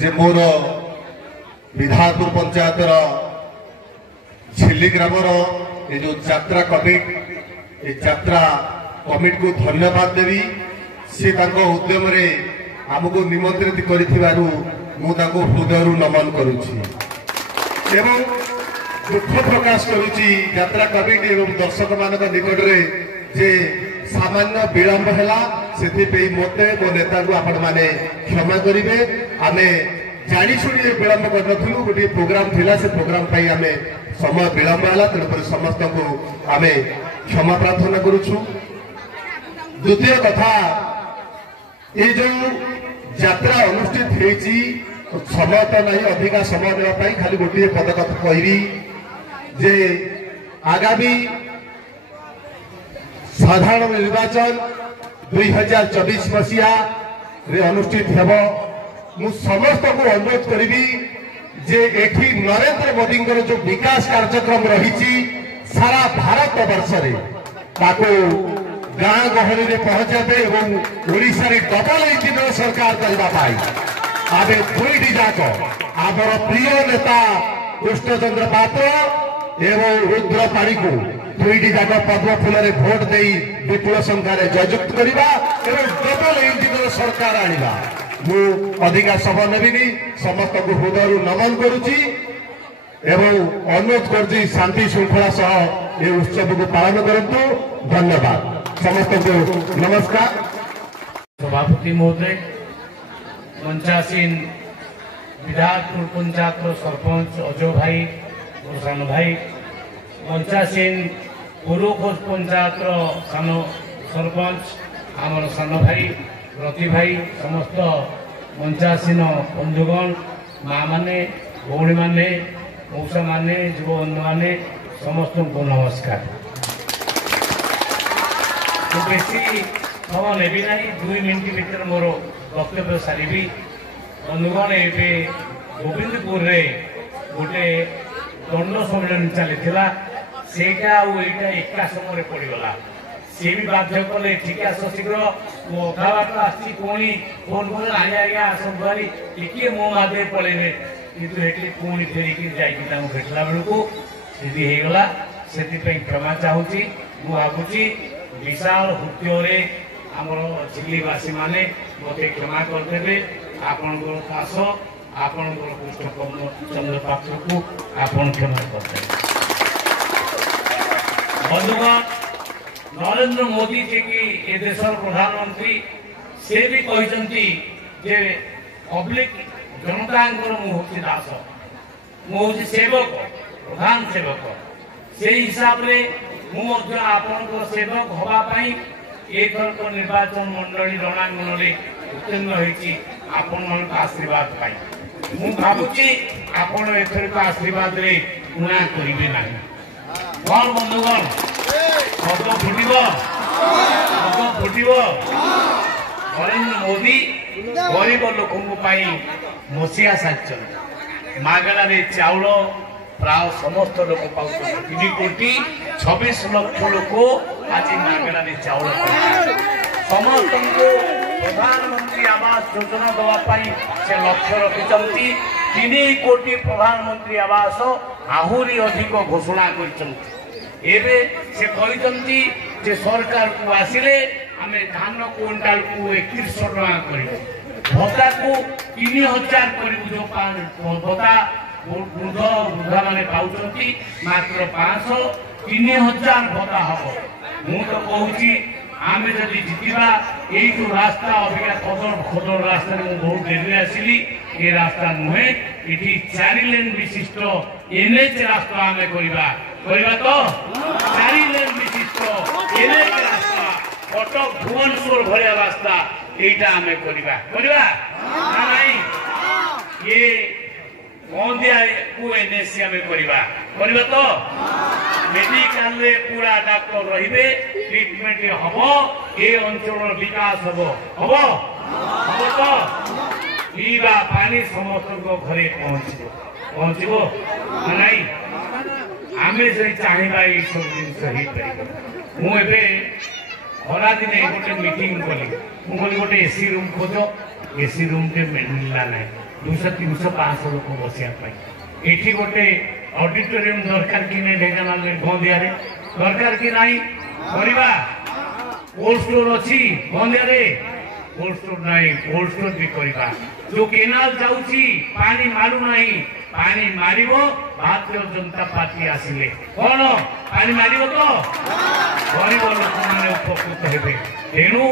जे मोर विधानपुर पंचायतर झिल्ली ग्रामर ये जो यात्रा कमिटी ये यात्रा कमिटी को धन्यवाद देवी से उद्यम आमको निमंत्रित करिथिबारु मु ताको हृदय नमन करुछि एवं दुख प्रकाश करुछि यात्रा कमिटी एवं दर्शक मानक निकट रे जे सामान्य विलंब है से मते मो नेता को आपण माने क्षमा करेंगे आमे जानी शुणी विलंब कर गोटे प्रोग्राम थिला से प्रोग्राम पाई आमे समय विलंब है तेणुकर समस्त को आमे क्षमा प्रार्थना करुछु। द्वितीय कथा ये जो यात्रा अनुष्ठित होती समय तो नहीं अधिका समय देवाई खाली गोटे पद कथा कहबी जे आगामी साधारण निर्वाचन 2024 मसीहा रे अनुष्ठित हेब मु समस्त को अनुरोध करी जे एठी नरेंद्र मोदी जो विकास कार्यक्रम रही सारा भारत वर्ष रे ताको गाँ गहली रे पहुंचाबे एवं ओडिशा रे डबल इंजिन सरकार करने आबे दुईटी जाक आमर प्रिय नेता कृष्णचंद्र पात्र एवं रुद्र पाणी को दुईटी जाक पद्म फूल भोट दे विपुल संख्यार जययुक्त करवा एवं डबल इंजिन सरकार आनिबा मु अधिका समय नेबिनी समस्त को हृदय नमन करुची एवं अनुरोध कर शांति श्रृंखला सह ये उत्सव को पालन करंतु। धन्यवाद समस्त को नमस्कार। सभापति महोदय मंचासीन विधानपुर पंचायत सरपंच अजय भाई और सान भाई मंचासीन पुरुखोज पंचायत सान सरपंच आमर सान भाई रति भाई समस्त मंचासीन बंधुगण माँ मैंने भौणी मैंने मौसा मैंने युव बंधु मैंने समस्त को नमस्कार। तो बेसी समय नेबी ना 2 मिनिट भर मोर वक्तव्य सारी बंधुगण ए गोविंदपुर रे गोटे दंड सम्मेलन चली सेटा एका समय पड़गला सी भी बाध्य कले ठीक आस शीघ्र मो अधाबाट आसी पुणी फोन कर आज्ञा आस बुआरी टी मो माधे पलैबे कि पुणी फेरिकी जाइए भेटला बेलू सीधी होगला से क्षमा चाहूँगी मु भावुची विशाल हृदय आमर झिल्लीवासी माने मत क्षमा करदे आपण पास आपण कृष्णचंद्र पात्र को आपण क्षमा करदे। बंधुगण नरेंद्र मोदी जी की ए देशर प्रधानमंत्री से भी कहते जे पब्लिक जनता मुझे दास मुझे सेवक प्रधान सेवक से हिसाब रे मुझे आपण सेवक हवापाई एथर निर्वाचन मंडली रणांगन में उत्तीर्ण होती आपण आशीर्वाद पाई मु भावुची आपण एथर आशीर्वाद रे उणा करिवे नाही। कौन बंधुगण शब्द फुटब नरेंद्र मोदी गरीब लोक मसीहा सारी मागणार चाउल प्राय समस्त लोक पाँच 3 कोटी 26 लाख लोक आज मागणार चाउल समस्त को प्रधानमंत्री आवास योजना देवाई से लक्ष्य रखिंट 3 कोटी प्रधानमंत्री आवास आहरी अधिक घोषणा कर से कहते जे सरकार को आसिले आम धान क्विंटाल को 3100 टका कर भत्ता को 3000 कर जो भत्ता वृद्ध वृद्धा मैंने पाँच मात्र 500 3000 भत्ता हम मु तो कहूँ आम जदि जीतवा यही जो रास्ता अभिज्ञा खदर खदर रास्ता बहुत डेरी आसली ये रास्ता नुहे ये 4 लेन विशिष्ट एनएच रास्ता आम करवा तो 4 लेन विशिष्ट एनएच रास्ता कटक भुवनेश्वर भाया रास्ता यहीटा आम करवा ये मौदिया को एनएससी आम करवा तो मेडिकल रे पूरा डाक्टर रहिबे ट्रीटमेंट हम ये अंचल विकास हम तो पीवा पानी समस्त घरे पहुँचो नहीं आम जो चाहिए ये सब जिन मुझे खरा दिन गोटे मीटिंग कली मुझे गोटे एसी रूम खोज एसी रूम टे मिलला ना 200-300-500 लोक बसिया एठी गोटे ऑडिटोरियम दरकार कि नहीं ढेंकानाल गंदिया दरकार कि नहीं करवा कोल्ड स्टोर अच्छी गंदिया कोल्ड स्टोर नहीं कोल्ड स्टोर भी करवा जो केनाल जाऊँगी पानी मारू नहीं पानी मारिबो भारतीय जनता पार्टी आसिले कौन पानी मारिबो तो गरीब लोक मैंने उपकृत हेबे तेणु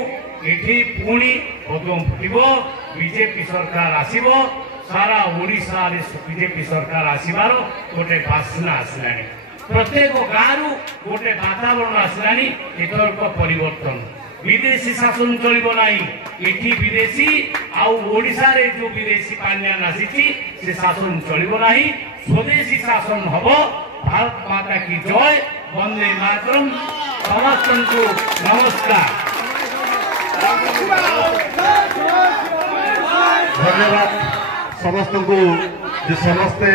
एठी पुणी पदम फुटिबो बीजेपी सरकार आसिबो सारा ओडिशा रे बीजेपी सरकार आसिबार गोटे बासना आसलानी प्रत्येक गाँव गोटे वातावरण आसलानी एथरक परिवर्तन विदेशी शासन चलिबो नाही एठी विदेशी आउ ओडिशा रे जो विदेशी पान्यान आसीची से शासन चलिबो नाही स्वदेशी शासन हबो भारत माता की जय वंदे मातरम समस्त को नमस्कार धन्यवाद समस्त को समस्ते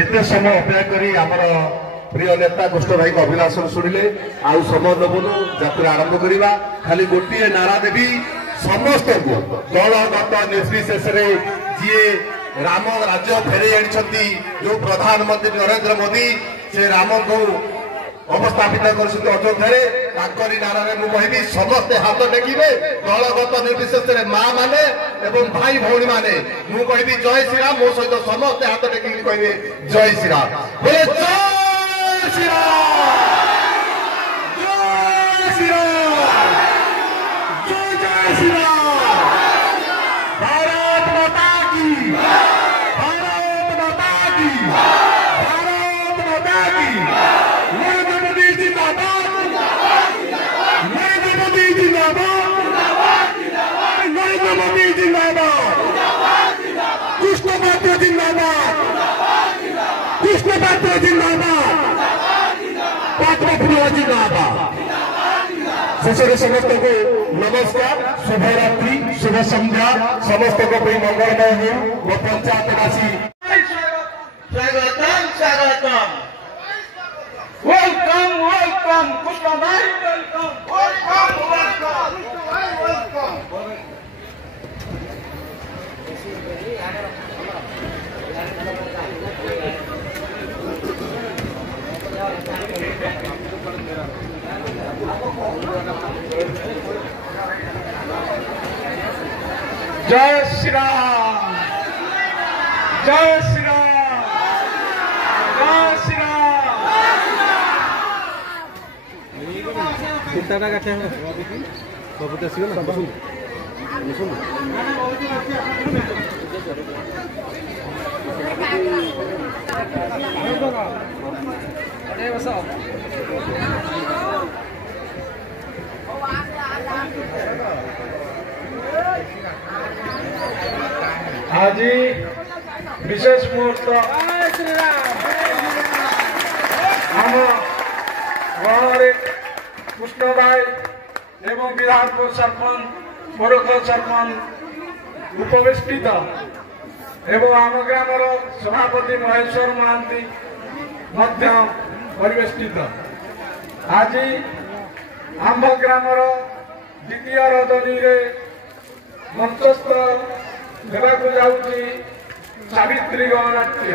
एते समय अपेक्षा करी आमर प्रिय नेता गोष्ठ भाई अभिलाषण शुणिले आउ समय नबुनु यात्रा आरंभ करवा खाली गोटे नारा देवी समस्त दलगत निर्विशेष जी राम राज्य फेरे आनी जो प्रधानमंत्री नरेंद्र मोदी से राम को अवस्थापित कर नारा मुझे समस्ते हाथ टेकिबे दलगत निर्विशेष माँ माने एवं भाई भौणी माने मुझे जय श्रीराम मो सहित समस्ते हाथ टेकिक कहे जय श्रीराम बोले जय श्रीराम जय श्रीराम जय जय श्रीराम भारत माता की भारत माता की भारत माता की नरेंद्र मोदी जिंदाबाद नरेंद्र मोदी जिंदाबाद नरेंद्र मोदी जिंदाबाद कृष्ण पात्र जिंदाबाद कृष्ण पात्र जिंदाबाद पात्र फुला जिंदाबाद शेष समस्त को नमस्कार शुभरात्रि शुभ संध्या समस्त को मंगलमय हो पंचायतवासी स्वागतम स्वागतम वेलकम वेलकम कृष्ण भाई वेलकम वेलकम वेलकम जय श्री राम जय श्री राम जय श्री राम चिंता काटे सब आसगल आज विशेष मुहूर्त आम गाँव कृष्ण भाई एवं विधानपुर सरपंच परोक्ष सरपंच उपवेष्टित एवं आम ग्रामर सभापति महेश्वर महांती परिवेष्टित आज आम ग्रामर द्वितीय रजनी मंचस्थ देवाक जाऊँगी सावित्री गणनाट्य।